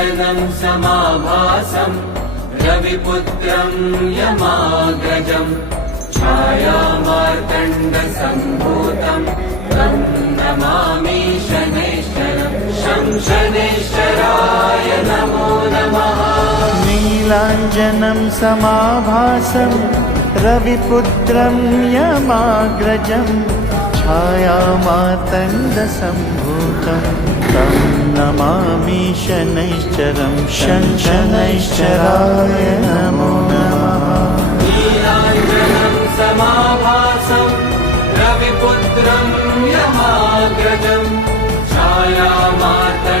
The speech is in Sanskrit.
नीलाञ्जनं समाभासं रविपुत्रं यमाग्रजं छायामार्तण्डसम्भूतं तं नमामि शनैश्चरं शं शनैश्चराय नमो नमः। नीलाञ्जनं समाभासं रविपुत्रं यमाग्रजं छायामार्तण्डसम्भूतं तं नमामि शनैश्चरं शनैश्चराय नमो नमः। नीलाञ्जनं समाभासं रविपुत्रं यमाग्रजं छायामार्तण्डसम्भूतं